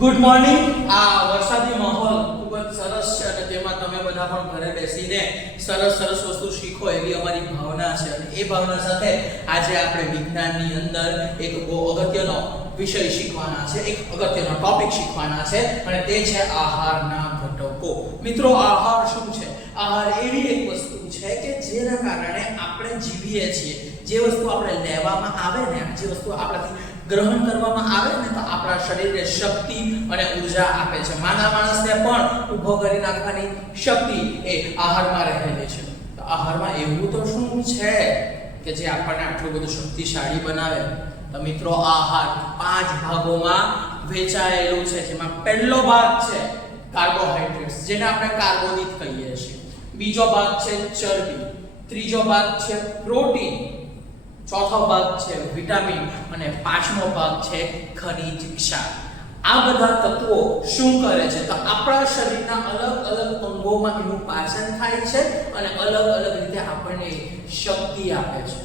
Good morning. આ વરસાદી માહોલ ખૂબ જ સરસ છે અને તેમાં તમે બધા પણ ઘરે બેસીને સરસ સરસ વસ્તુ શીખો એવી અમારી ભાવના છે અને એ ભાવના સાથે આજે આપણે વિજ્ઞાનની અંદર એક બહુ અગત્યનો વિષય શીખવાના છે, એક અગત્યનો ટોપિક શીખવાના છે અને તે છે આહારના ઘટકો। મિત્રો, આહાર શું છે? આહાર એવી એક વસ્તુ છે કે જેના કારણે આપણે જીવીએ છીએ। જે વસ્તુ આપણે લેવામાં આવે ને, જે વસ્તુ આપણાથી ગ્રહણ કરવામાં આવે ને, તો આપણા શરીરને શક્તિ અને ઉર્જા આપે છે। માનવ માણસને પણ ઊભો કરી નાખવાની શક્તિ એ આહારમાં રહેલી છે। તો આહારમાં એવું તો શું છે કે જે આપણને આટલું બધું શક્તિશાળી બનાવે? તો મિત્રો, આહાર 5 ભાગોમાં વહેંચાયેલું છે, જેમાં પહેલો ભાગ છે કાર્બોહાઈડ્રેટ્સ, જેને આપણે કાર્બોદિત કહીએ છીએ। બીજો ભાગ છે ચરબી, ત્રીજો ભાગ છે પ્રોટીન, ચોથો ભાગ છે વિટામિન અને પાંચમો ભાગ છે ખનિજ ક્ષાર। આ બધા તત્વો શું કરે છે? તો આપણા શરીરના અલગ અલગ અંગોમાં એનું પાચન થાય છે અને અલગ અલગ રીતે આપણને શક્તિ આપે છે।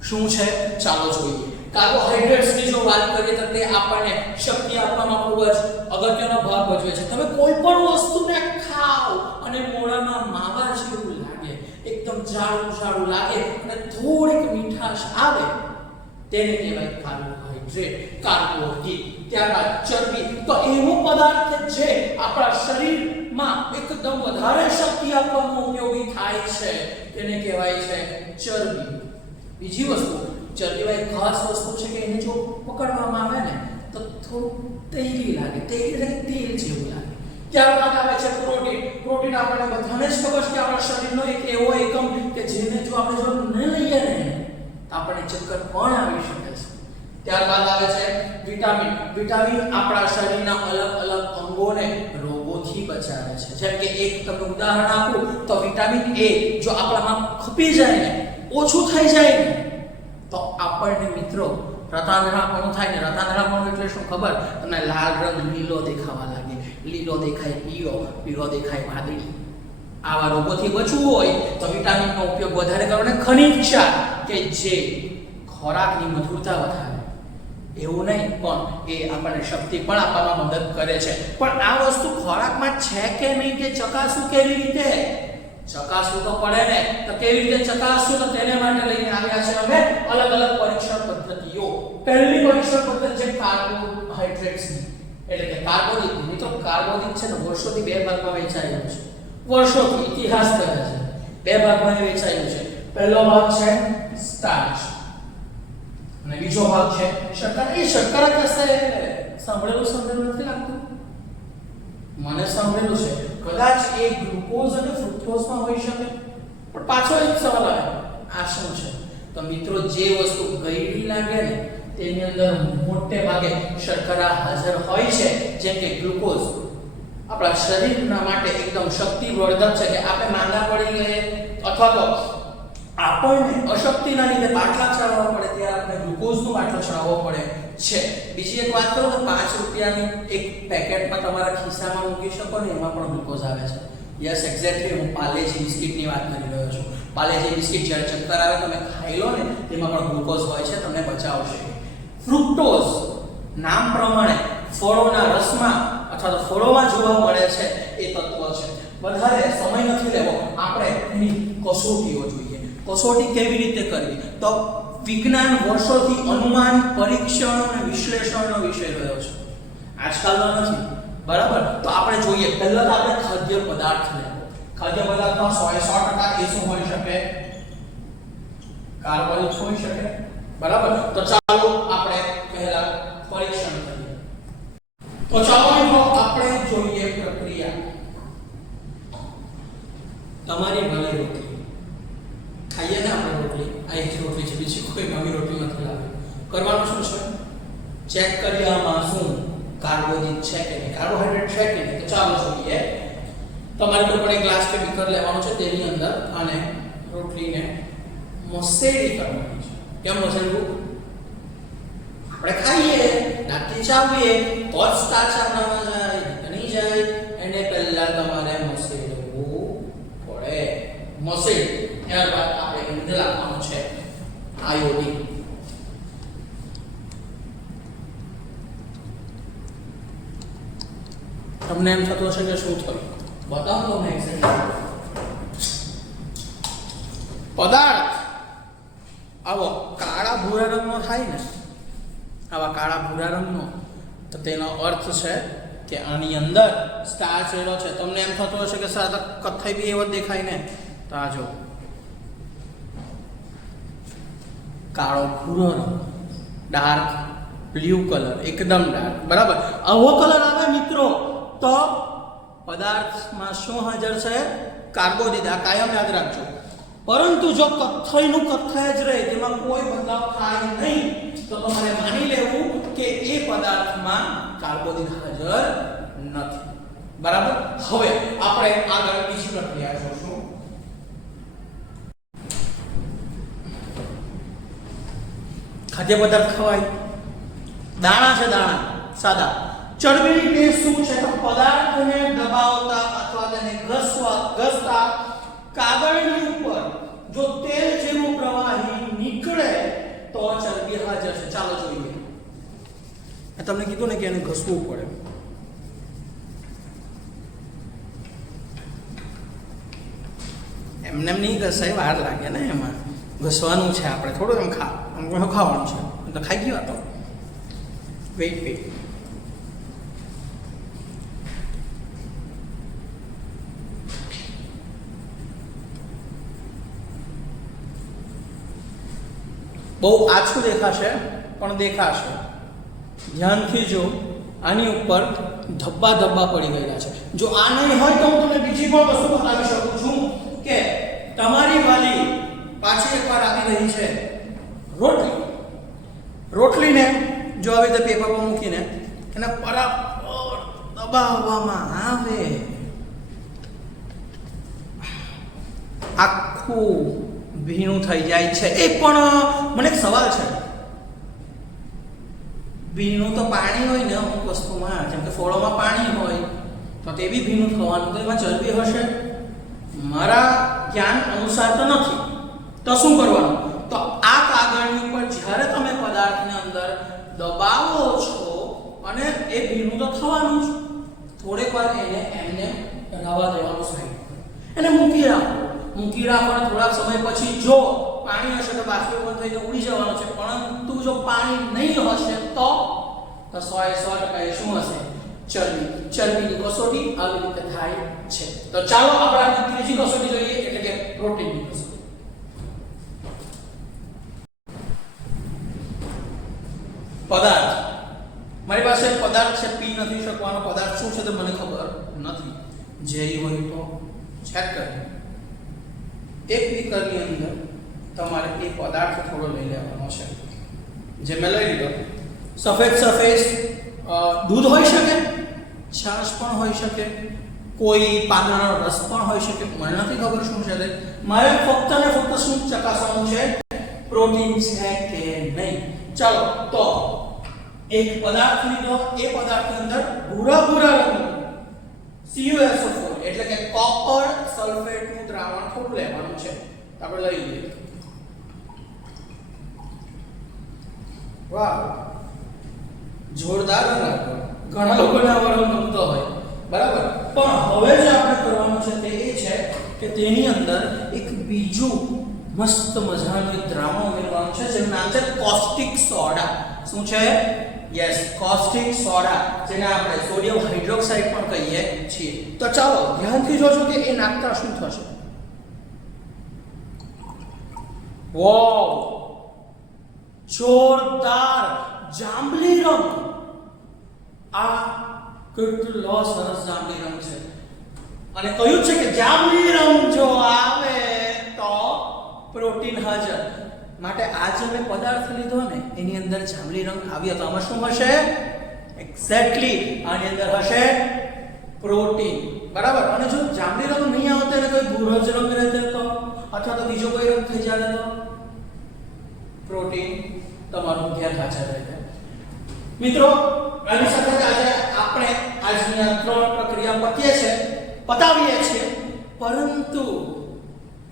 શું છે? ચાલો જોઈએ। કાર્બોહાઈડ્રેટ્સની જો વાત કરીએ તો તે આપણને શક્તિ આપવામાં ખૂબ જ અગત્યનો ભાગ ભજવે છે। તમે કોઈ પણ વસ્તુને ખાઓ અને મોઢામાં માવા જેવું લાગે, એકદમ જાડું જાડું લાગે અને થોડીક મીઠાશ આવે, તેને કહેવાય કાર્બોહાઈડ્રેટ, કાર્બોદિત। ત્યારબાદ ચરબી, તો એવો પદાર્થ જે આપણા શરીરમાં એકદમ વધારે શક્તિ આપવામાં ઉપયોગી થાય છે, તેને કહેવાય છે ચરબી। બીજી વસ્તુ, ચરબી એક ખાસ વસ્તુ છે કે એને જો પકડવામાં આવે ને તો થોડું તેલી લાગે, તેલ જેવું લાગે। ત્યારબાદ આવે છે પ્રોટીન। પ્રોટીન આપણને બધાને જ ખબર છે કે આપણા શરીરનો એક એવો એકમ કે જેને જો આપણે જો ન લઈએ ને તો આપણને ચક્કર પણ આવી શકે છે। ત્યારબાદ આવે છે વિટામિન। વિટામિન આપણા શરીરના અલગ અલગ અંગોને રોગોથી બચાવે છે। જેમ કે એક તમને ઉદાહરણ આપું તો વિટામિન એ જો આપણામાં ખપી જાય ને, ઓછું થઈ જાય ને, તો આપણને મિત્રો રતાંધળાપણું થાય ને। રતાંધળાપણું એટલે શું ખબર? તમને લાલ રંગ લીલો દેખાવા લાગે, લીલો દેખાય પીળો, પીળો દેખાય વાદળી। આવા રોગોથી બચવું હોય તો વિટામિનનો ઉપયોગ વધારે કરો ને ખનિજ ક્ષાર કે જે ખોરાકની મધુરતા વધારે, એવું નહીં પણ એ આપણને શક્તિ પણ આપવામાં મદદ કરે છે। પણ આ વસ્તુ ખોરાકમાં છે કે નહીં તે ચકાસવું કેવી રીતે? ચકાસવું તો પડે ને। તો કેવી રીતે ચકાસવું? તો તેને માટે લઈને આવ્યા છે અમે અલગ અલગ પરીક્ષણ પદ્ધતિઓ। પહેલી પરીક્ષણ પદ્ધતિ છે કાર્બોહાઈડ્રેટ્સની, એટલે કે કાર્બોદિત। મિત્રો, કાર્બોદિત છે ને વર્ષોથી 2 ભાગમાં વહેંચાયેલું છે, વર્ષોથી ઇતિહાસ કહે છે 2 ભાગમાં વહેંચાયેલું છે। પહેલો ભાગ છે સ્ટાર્ચ અને બીજો ભાગ છે શર્કરા। એ શર્કરા કશે સાંભળેલું નથી લાગતું? મને સાંભળેલું છે, કદાચ એ ગ્લુકોઝ અને ફ્રુક્ટોઝમાં હોઈ શકે। પણ પાછો એક સવાલ આવે, આ શું છે? તો મિત્રો, જે વસ્તુ ગળી લાગે ને તેની અંદર મોટે ભાગે શર્કરા હાજર હોય છે। જેમ કે ગ્લુકોઝ આપણા શરીરના માટે એકદમ શક્તિવર્ધક છે, કે આપણે માંદા પડી ગયે અથવા તો આપણને અશક્તિના લીધે બાટલા ચડાવવા પડે ત્યારે આપણે ગ્લુકોઝનો બાટલો ચડાવવો પડે છે। બીજી એક વાત કરું તો 5 રૂપિયાની એક પેકેટમાં તમારા ખિસ્સામાં મૂકી શકો ને, એમાં પણ ગ્લુકોઝ આવે છે। યસ, એક્ઝેક્ટલી, હું પાર્લેજી બિસ્કિટની વાત કરી રહ્યો છું। પાર્લેજી બિસ્કિટ જ્યારે ચક્કર આવે તમે ખાઈ લો ને, તેમાં પણ ગ્લુકોઝ હોય છે, તમને બચાવશે। ફ્રુક્ટોઝ નામ પ્રમાણે ફળોના રસમાં અથવા તો ફળોમાં જોવા મળે છે એ તત્વ છે। વધારે સમય નથી લેવો, આપણે એની કસોટીઓ જોઈએ। કસોટી કેવી રીતે કરવી? તો વિજ્ઞાન વર્ષોથી અનુમાન, પરીક્ષણ અને વિશ્લેષણનો વિષય રહ્યો છે, આજકાલનો નથી, બરાબર? તો આપણે જોઈએ, પહેલા તો આપણે ખાદ્ય પદાર્થ લેવો। ખાદ્ય પદાર્થમાં 100% એ શું હોઈ શકે? કાર્બોદિત હોઈ શકે, બરાબર? તો ચાલો આપણે પહેલા પરીક્ષણ કરીએ। તો ચાલો મિત્રો આપણે જોઈએ પ્રક્રિયા। તમારી ભલે રોટલી ખાઈએ ને, આપણે રોટલી આ એક રોટલી છે, બીજી કોઈ નવી રોટલી નથી લાવી। કરવાનું શું છે? ચેક કરીએ આમાં શું કાર્બોદિત છે કે નહીં, કાર્બોહાઈડ્રેટ છે કે નહીં। તો ચાલો જોઈએ। તમારે કોઈ પણ એક ગ્લાસ કે બીકર લેવાનું છે, તેની અંદર અને રોટલીને મસેડી કરવાની છે। કેમ મસેડવું? આપણે ખાઈએ, દાંતથી ચાવીએ તો જ સ્ટાર્ચ આપણામાં જાય, નહીં જાય, એને પહેલા તમારે મસેડવું પડે। મસેડ ત્યારબાદ આપણે અંદર રાખવાનું છે આયોડિન। તમને એમ થતું હશે કે શું થયું, બતાવો તમને એક્ઝેક્ટ. પદાર્થ આવો કાળા ભૂરા રંગનો થાય ને, આવા કાળા ભૂરા રંગનો, તો તેનો અર્થ છે કે આની અંદર સ્ટાર્ચ રહેલો છે. તમને એમ થતું હશે કે સર કથ્થઈ બી એવો દેખાય ને, તો આ જો કાળો ભૂરો રંગ, ડાર્ક બ્લુ કલર, એકદમ ડાર્ક, બરાબર. આવો કલર આવે મિત્રો તો પદાર્થમાં શું હાજર છે? કાર્બોદિત. આ કાયમ યાદ રાખજો. પરંતુ જો કથ્થઈનું કથ્થઈ જ રહે, તેમાં કોઈ બદલાવ થાય નહીં, તો તમારે માની લેવું કે એ પદાર્થમાં કાર્બોદિત હાજર નથી, બરાબર. હવે આપણે આગળ બીજી પ્રક્રિયા જોશું. ખાદ્ય પદાર્થ ખવાય, દાણા છે, દાણા સાદા. ચરબીની ટેસ્ટ શું છે? તો પદાર્થને દબાવતા અથવા તેને ઘસતા કાગળની ઉપર જો તેલ જેવું પ્રવાહી નીકળે તો ચરબી હાજર છે. ચાલો જોઈએ. તમને કીધું ને કે એને ઘસવું પડે. એમને નહીં ઘસાય, વાર લાગે ને, એમાં ઘસવાનું છે. આપણે થોડું એમ ખાવાનું છે, તો ખાઈ ગયો તો વેઇટ. બહુ આછું દેખાશે પણ દેખાશે. ધ્યાનથી જો, આની ઉપર ધબ્બા ધબ્બા પડી ગયેલા છે. જો આ નહીં હોય તો હું તમને બીજી પણ વસ્તુ બતાવી શકું છું કે તમારી વાલી પાછી એકવાર આવી રહી છે રોટલી. રોટલીને જો આવી રીતે પેપર પર મૂકીને એને બરાબર દબાવવામાં આવે, આખું ભીનું થઈ જાય છે. એ પણ મને એક સવાલ છે, ભીનું તો પાણી હોય ને અમુક વસ્તુમાં, જેમ કે ફળોમાં પાણી હોય તો તે બી ભીનું થવાનું, તો એમાં ચરબી હશે? મારા જ્ઞાન અનુસાર તો નથી. તો શું કરવાનું? તો આ કાગળની ઉપર જ્યારે તમે પદાર્થને અંદર દબાવો છો અને એ ભીનું તો થવાનું જ, થોડીક વાર એને એમને રહેવા દેવાનું સાઈડ પર, એને મૂકી રાખો. મૂકી રાખો અને થોડાક સમય પછી જો પાણી હશે તો બાષ્પીભવન થઈને ઉડી જવાનું છે. પરંતુ જો પાણી નહીં હશે તો 100% એ શું હશે? ચરબી. ચરબીની કસોટી આવી રીતે થાય છે. તો ચાલો આપણે ત્રીજી કસોટી જોઈએ, એટલે કે પ્રોટીનની કસોટી. પદાર્થ. મારી પાસે પદાર્થ છે, પી નથી શકવાનો. પદાર્થ શું છે તો મને ખબર નથી. ઝેરી હોય તો ચેક કરીએ. એક બીકરની અંદર તમારે એ પદાર્થ થોડો લઈ લેવાનો છે, જે મેં લઈ લીધો. સફેદ દૂધ હોઈ શકે, છાશ પણ હોઈ શકે, કોઈ પાંદડાનો રસ પણ હોઈ શકે. મને નથી ખબર શું છે. મારે ફક્ત ને ફક્ત શું ચકાસવાનું છે? પ્રોટીન છે કે નહીં. ચાલો, તો એક પદાર્થ લીધો. એ પદાર્થની અંદર ભૂરા રંગનું CuSO4 એટલે કે કોપર સલ્ફેટનું દ્રાવણ થોડું લેવાનું છે. આપણે લઈ લઈએ. વાહ, જોરદાર રંગ આવ્યો. ઘણા લોકોને આ રંગ ગમતો હોય, બરાબર. પણ હવે જે આપણે કરવાનું છે તે એ છે કે તેની અંદર એક બીજું મસ્ત મજાનું એક દ્રાવણ ઉમેરવાનું છે, જેનું નામ છે કોસ્ટિક સોડા. શું છે? યસ, કોસ્ટિક સોડા, જેને આપણે સોડિયમ હાઇડ્રોક્સાઇડ પણ કહીએ છીએ. તો ચાલો ધ્યાનથી જોજો કે એ નાખતા શું થશે. વાવ, જોરદાર જાંબલી રંગ. આ કેટલો સરસ જાંબલી રંગ છે. અને કહ્યું છે કે જાંબલી રંગ જો આવે તો પ્રોટીન હાજર. માટે આ જે મેં પદાર્થ લીધો ને એની અંદર જાંબલી રંગ આવ્યો તો આમાં શું હશે? એક્ઝેક્ટલી આની અંદર હશે પ્રોટીન, બરાબર. અને જો જાંબલી રંગ નહીં આવતો અને કોઈ ભૂરો જ રંગ રહેતો તો, અથવા તો બીજો કોઈ રંગ થઈ જાય તો પ્રોટીન તમારું ગેરહાજર રહેશે. મિત્રો, આની સાથે આજે આપણે આજની આ 3 પ્રક્રિયા પતાવીએ છીએ. પરંતુ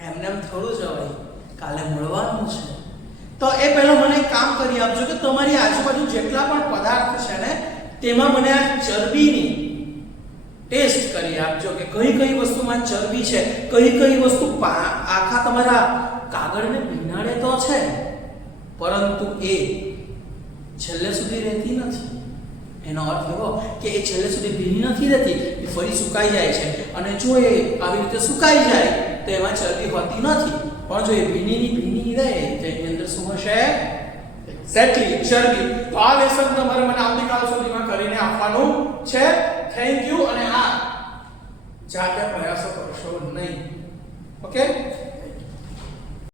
એમને થોડું જવાય, કાલે મળવાનું છે. તો એ પહેલા મને એક કામ કરી આપજો કે તમારી આજુબાજુ જેટલા પણ પદાર્થ છે ને તેમાં મને આ ચરબીની ટેસ્ટ કરી આપજો કે કઈ કઈ વસ્તુમાં ચરબી છે, કઈ કઈ વસ્તુ આખા તમારા કાગળને ભીનાડે તો છે પરંતુ એ છેલ્લે સુધી રહેતી નથી. એનો અર્થ એવો કે એ છેલ્લે સુધી ભીની નથી રહેતી, એ ફરી સુકાઈ જાય છે. અને જો એ આવી રીતે સુકાઈ જાય તો એમાં ચરબી હોતી નથી. પણ જો એ ભીની રહે તો એની અંદર શું હશે? એક્ઝેક્ટલી ચરબી. તો આ લેસન તમારે મને આવતીકાલ સુધીમાં કરીને આપવાનું છે. Thank you. અને આ જાતે પ્રયાસો કરશો નહીં. ઓકે.